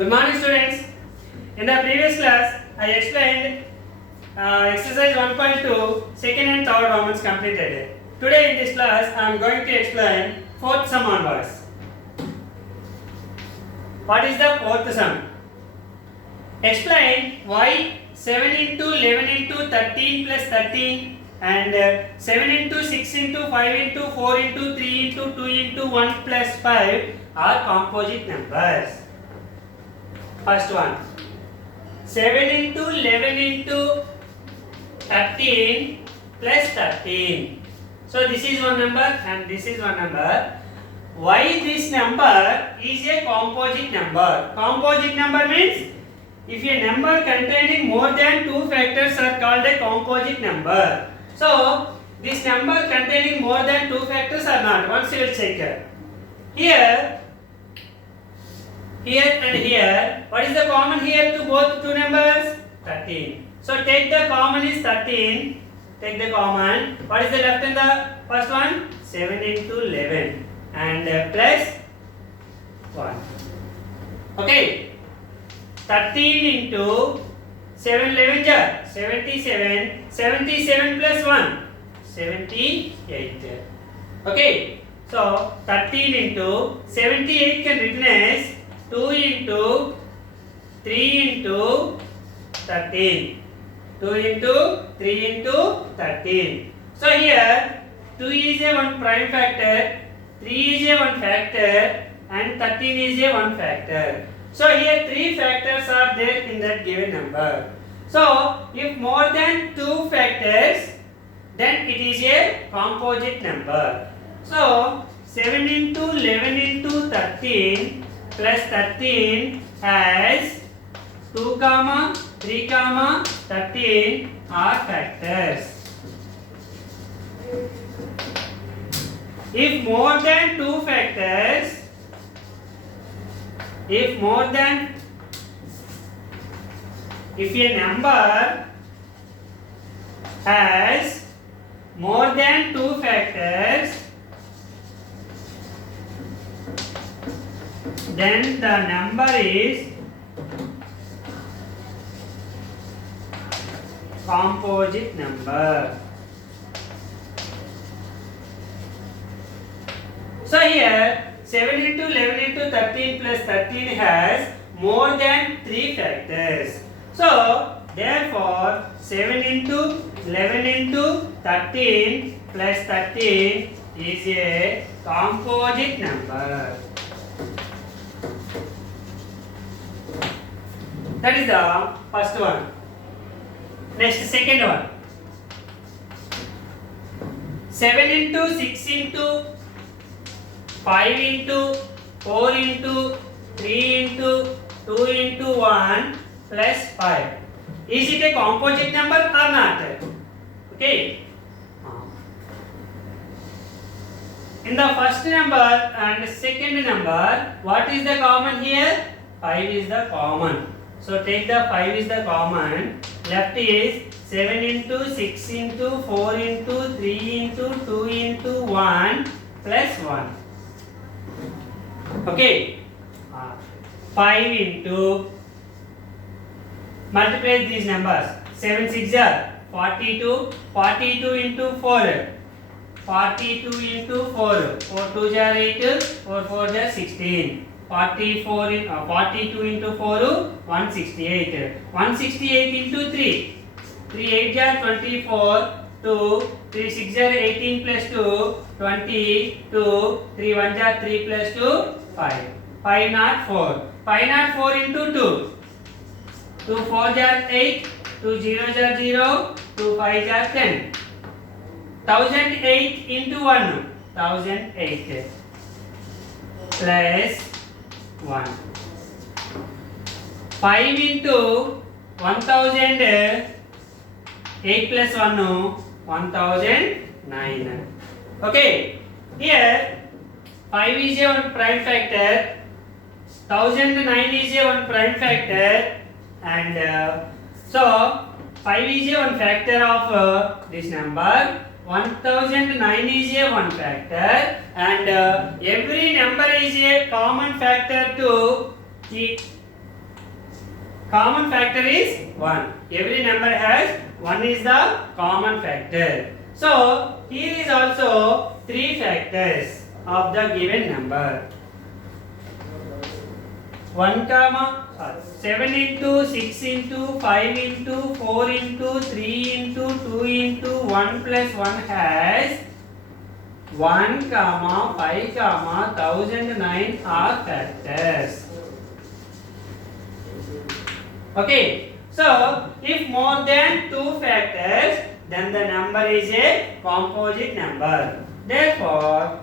Good morning, students. In the previous class, I explained exercise 1.2, second and third Romans completed. Today in this class, I am going to explain fourth sum onwards. What is the fourth sum? Explain why 7 into 11 into 13 plus 13 and 7 into 6 into 5 into 4 into 3 into 2 into 1 plus 5 are composite numbers. First one, 7 into 11 into 13 plus 13. So this is one number and this is one number. Why this number is a composite number? Composite number means if a number containing more than two factors are called a composite number. So this number containing more than two factors are not. Once you will check here and here. What is the common here to both two numbers? 13. So take the common is 13. Take the common. What is the left in the first one? 7 into 11 and plus 1. Okay. 13 into 7 11 jar 77. 77 plus 1 78. Okay. So 13 into 78 can written as 2 into 3 into 13. 2 into 3 into 13. So here 2 is a one prime factor, 3 is a one factor and 13 is a one factor. So here three factors are there in that given number. So if more than two factors, then it is a composite number. So 7 into 11 into 13 plus 13 has 2, 3, 13 are factors. If more than two factors, if a number has more than two factors, then the number is composite number. So here 7 into 11 into 13 plus 13 has more than 3 factors. So therefore 7 into 11 into 13 plus 13 is a composite number. That is the first one. Next, second one. 7 into 6 into 5 into 4 into 3 into 2 into 1 plus 5. Is it a composite number or not? Okay. In the first number and second number, what is the common here? 5 is the common. So take the 5 is the common. Left is 7 into 6 into 4 into 3 into 2 into 1 plus 1. Okay. 5 into, multiply these numbers. 7 6 are 42. 42 into 4. 42 into 4. 4 2 are 8. 4 4 are 16. 42 into 4, 168. 168 into 3. 3 8 are 24. 2, 3 6 are 18 plus 2, 22. 3 1 are 3 plus 2, 5. 5 not 4. 5 not 4 into 2. 2 4 are 8. 2 0 are 0. 2 5 are 10. 1008 into 1. 1008 plus 1. 5 into 1000, 8 plus 1, 1009. Okay. Here 5 is a one prime factor, 1009 is a one prime factor, and so 5 is a one factor of this number. 1009 is a one factor, and every number is a common factor to Common factor is 1. Every number has 1 is the common factor. So here is also 3 factors of the given number. 7 into 6 into 5 into 4 into 3 into 2 into 1 plus 1 has 1, 5, 1009 are factors. Okay, so if more than 2 factors, then the number is a composite number. Therefore,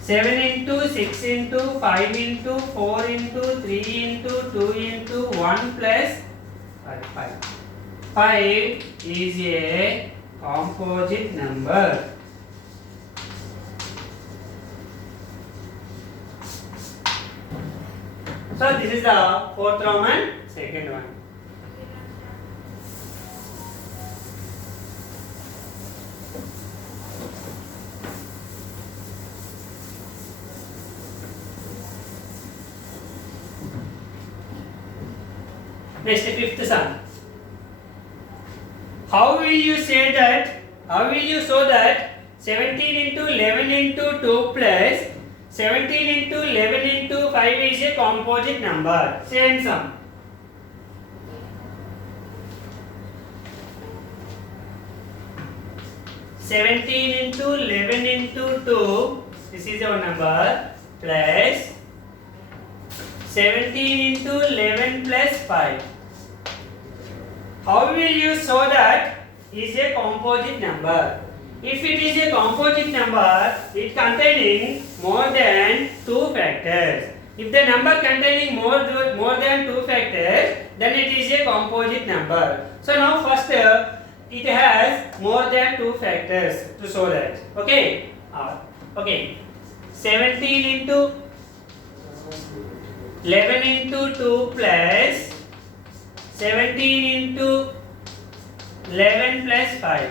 7 into 6 into 5 into 4 into 3 into 2 into 1 plus 5. 5 is a composite number. So this is the fourth Roman, second one. Next, fifth sum. How will you say that? How will you show that 17 into 11 into 2 plus 17 into 11 into 5 is a composite number? Same sum. (17 into 11 into 2), this is our number, plus 17 into 11 plus 5. How will you show that is a composite number? If it is a composite number, it containing more than 2 factors. If the number containing more than 2 factors, then it is a composite number. So now first it has more than 2 factors to show that. Okay. Okay. 17 into 11 into 2 plus 17 into 11 plus 5.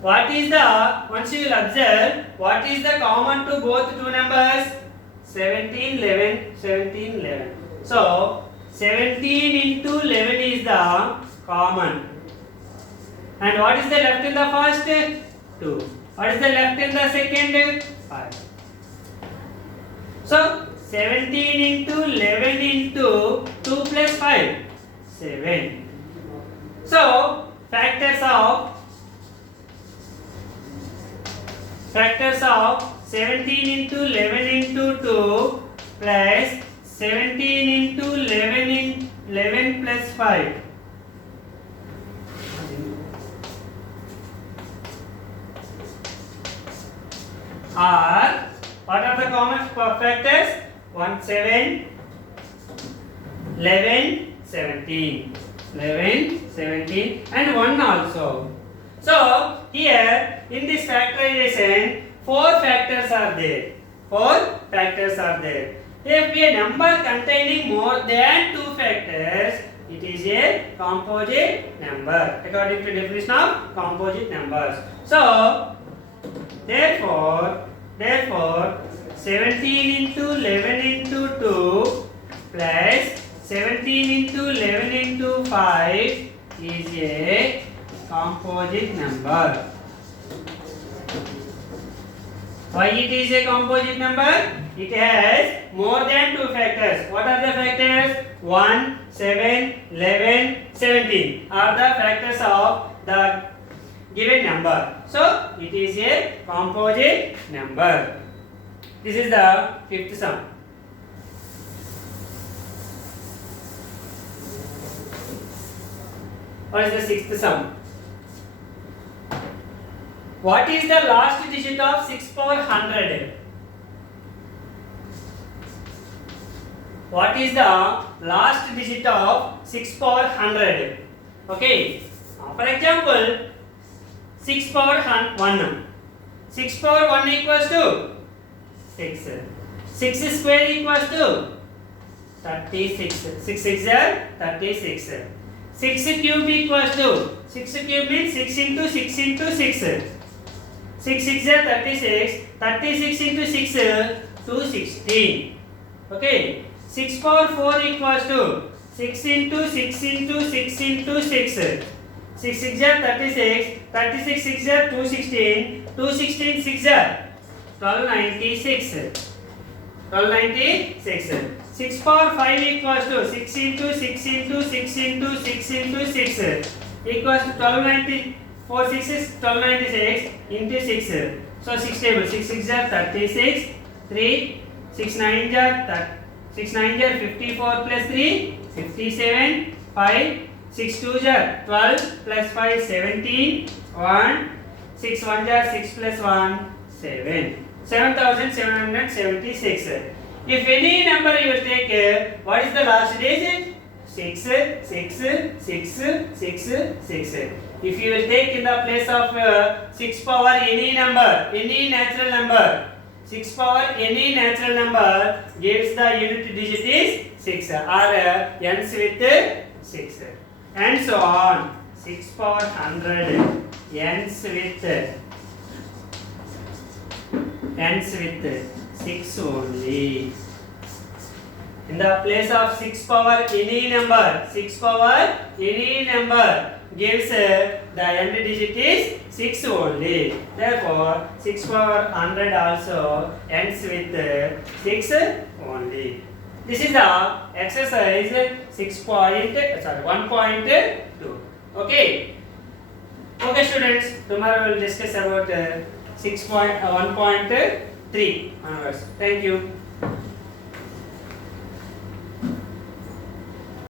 What is the, once you will observe, what is the common to both two numbers? 17, 11, 17, 11. So 17 into 11 is the common. And what is the left in the first? 2. What is the left in the second? 5. So 17 into 11 into 2 plus 5, 7. So factors of 17 into 11 into 2 plus 17 into 11 plus 5. Are, what are the common factors? 1, 7, 11, 17. 11, 17 and 1 also. So here in this factorization 4 factors are there. 4 factors are there. If a number containing more than 2 factors, it is a composite number according to definition of composite numbers. So therefore 17 into 11 into 2 plus 17 into 11 into 5 is a composite number. Why it is a composite number? It has more than 2 factors. What are the factors? 1, 7, 11, 17 are the factors of the given number. So it is a composite number. This is the fifth sum. What is the sixth sum? What is the last digit of 6 power 100? What is the last digit of 6 power 100? Okay. For example, 6 power 1. 6 power 1 equals to 6. 6 square equals to 36. 6 6 are 36. 6 cube equals to 6 cube means 6 into 6 into 6. 6 6 are 36. 36 into 6 216. Okay. 6 power 4 equals to 6 into 6 into 6 into 6. 6 6 are 36. 36 6 are 216. 216 6 are 1296. 1296. 6 power 5 equals to 6 into 6 into 6 into 6 into 6 equals to 1290. 4 6 is 1296 into 6. So 6 table. 6 6 are 36. 3 6 9 are 6 9 are 54 plus 3 57. 5 6 2 are 12 plus 5 17. 1 6 1 are 6 plus 1 7. 7776. If any number you take, what is the last digit? 6, 6, 6, 6, 6. If you will take in the place of 6 power any number, any natural number, 6 power any natural number gives the unit digit is 6 or ends with 6 and so on. 6 power 100 ends with 6 only. In the place of 6 power any number, 6 power any number gives the end digit is 6 only. Therefore, 6 power 100 also ends with 6 only. This is the exercise 1.2. Okay. Okay, students. Tomorrow we will discuss about 1.3 onwards. Thank you.